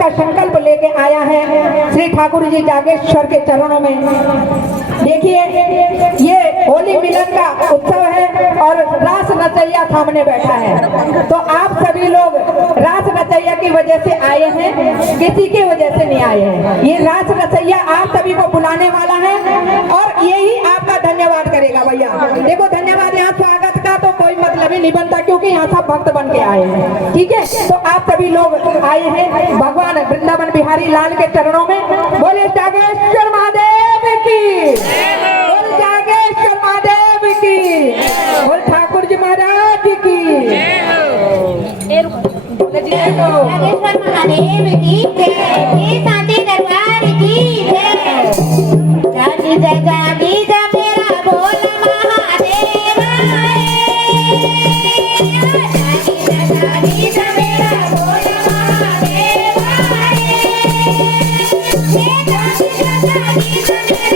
का संकल्प लेके आया है श्री ठाकुर जी जागेश्वर के चरणों में। देखिए ये होली मिलन का उत्सव है और रास रचैया सामने बैठा है, तो आप सभी लोग रास रचैया की वजह से आए हैं, किसी की वजह से नहीं आए हैं। ये रास रचैया आप सभी को बुलाने वाला है और यही आपका धन्यवाद करेगा। भैया देखो धन्यवाद, यहाँ स्वागत का तो कोई मतलब ही नहीं बनता क्योंकि यहाँ सब भक्त बन के आए हैं, ठीक है। तो आप सभी लोग आए हैं भगवान वृंदावन बिहारी लाल के चरणों में। बोले जागेश्वर महादेव की, बोल जागेश्वर महादेव की, बोल ठाकुर जी महाराज की, जागेश्वर महादेव की जय, शांति दरबार की जय। जागी जागी जा मेरा बोल महादेव, जागी जा मेरा बोल महादेव, जागी जा मेरा शंभु महादेव, जागी जा मेरा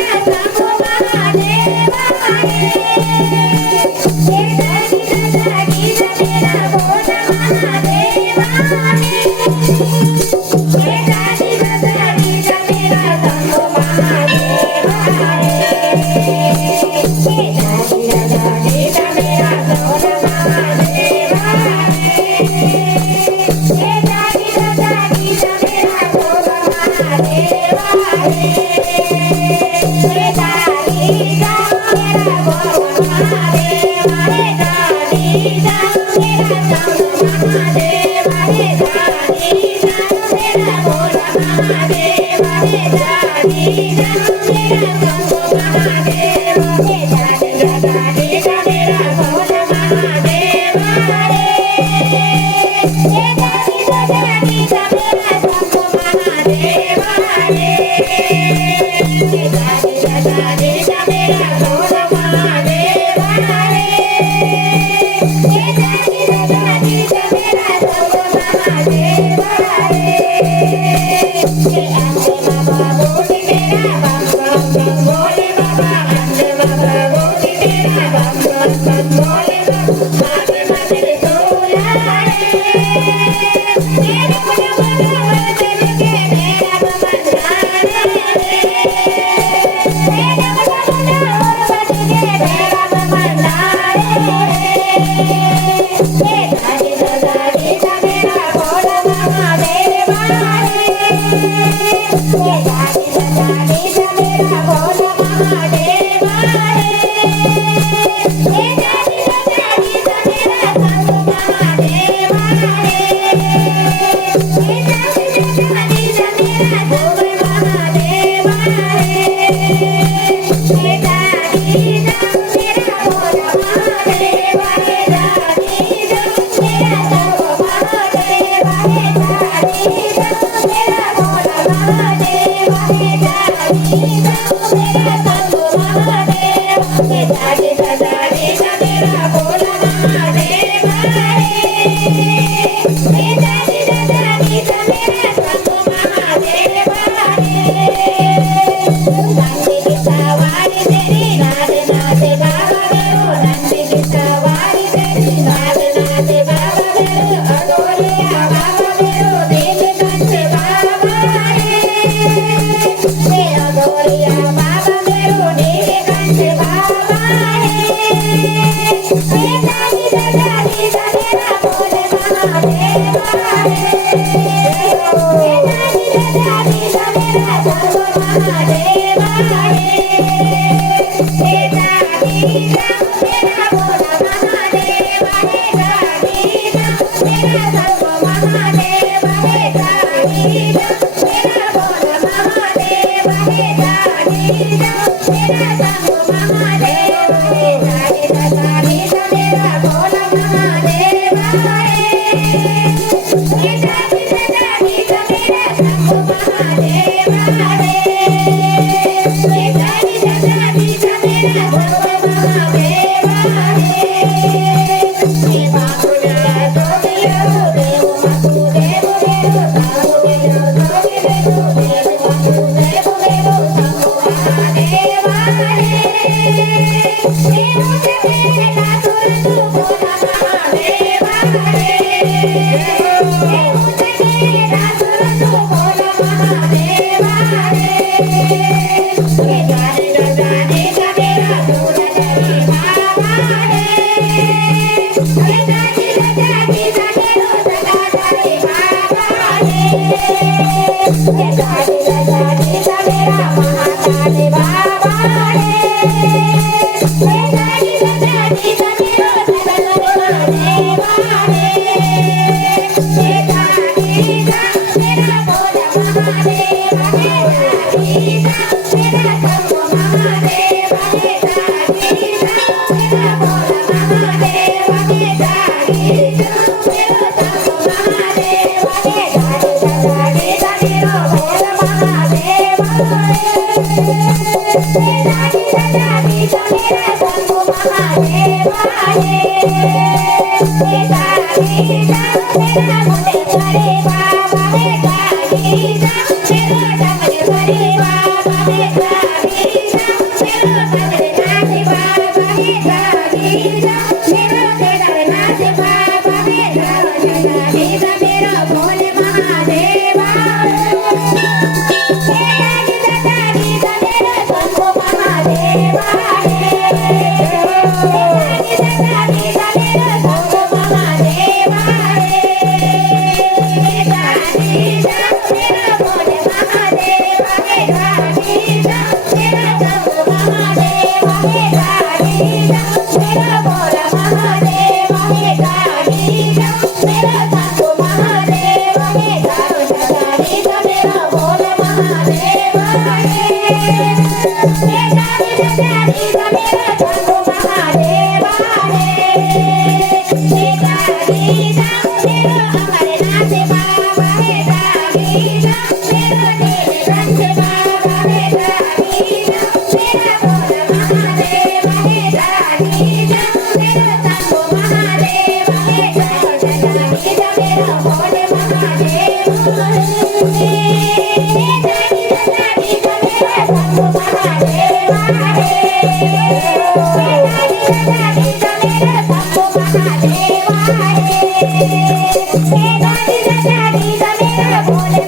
बोल महादेव, जागी जा मेरा शंभु महादेव, जागी जा मेरा बोल महादेव, जागी जा मेरा बोल महादेव, जागी जा मेरा बोल महादेव, जागी जा मेरा शंभु महादेव, जागी जा मेरा बोल महादेव, जागी जा मेरा शंभु महादेव, जागी जा मेरा बोल महादेव, जागी जा मेरा शंभु महादेव, जागी जा मेरा बोल महादेव, जागी जा मेरा शंभु महादेव, बाबा बोले मेरा बम बम बम, बोले बाबा अंदे बाबा बोले मेरा बम बम बम, बोले बाबा आगे मंदिर सोला मेरे मुझे बना चल के मेरा बमना मेरा बमना और बच के मेरा बमना जागी जा मेरा बोल महादेव, जागी जा मेरा बोल महादेव, जागी जा मेरा शंभु महादेव, जागी जा मेरा बोल महादेव, जागी जा मेरा बोल महादेव, जागी जा मेरा शंभु महादेव, जागी जा मेरा बोल महादेव, जागी जा मेरा शंभु महादेव, जागी जा मेरा बोल महादेव, जागी जा मेरा शंभु महादेव, नंदी की सवारी तेरी नाच नाच बाबा मेरो, नंदी की सवारी तेरी नाच नाच बाबा मेरो, अडोलिया बाबा मेरो नील कंठ बाबा रे, अडोलिया बाबा मेरो नील कंठ बाबा रे, जागी जा मेरा बोल महादेव, जागी जा मेरा शंभु महादेव, जागी जा मेरा बोल महादेव, जागी जा मेरा शंभु महादेव, जागी जा मेरा बोल महादेव, जागी जा मेरा शंभु महादेव, जागी जा मेरा बोल महादेव, जागी जा मेरा शंभु महादेव, जागी जा मेरा शंभु महादेव, बाबुला तो देव देव मधु देव देव साधु देव देव देव मधु देव देव शंभु महादेव, देव तेरे का तुरंत बोला महादेव, देव ये गाड़ी गाड़ी सा मेरा महाकाल बाबा रे ये गाड़ी गाड़ी सा मेरा सरस्वती देवा रे ये गाड़ी सा मेरा भोला महादेव रे गाड़ी सा मेरा शंभू महादेव रे गाड़ी सा मेरा भोला महादेव रे गाड़ी सा मेरा शंभू महादेव रे गाड़ी सा मेरा भोला महादेव रे गाड़ी सा मेरा शंभू महादेव रे गाड़ी सा मेरा मुंडेश्वरी बाबा रे गाड़ी सा मेरा डमरेश्वरी बाबा रे गाड़ी सा मेरा बद्रीनाथ बाबा रे गाड़ी सा मेरा केदारनाथ बाबा रे गाड़ी सा मेरा भोले महादेव गाड़ी सा मेरा शंभू महादेव गाड़ी सा मेरा शंभू महादेव गाड़ी सा मेरा भोले महादेव गाड़ी सा मेरा शंभू महादेव गाड़ी सा मेरा भोला महादेव गाड़ी सा मेरा शंभू महादेव गाड़ी सा मेरा भोले महादेव गाड़ी सा मेरा शंभू महादेव गाड़ी सा मेरा अमरनाथ बाबा गाड़ी सा मेरा नीलकंठ बाबा गाड़ी सा मेरा भोला महादेव गाड़ी सा मेरा शंभू महादेव गाड़ी सा मेरा भोले महादेव गाड़ी सा मेरा शंभू महादेव गाड़ी सा मेरा शंभू महादेव गाड़ी सा मेरा भोले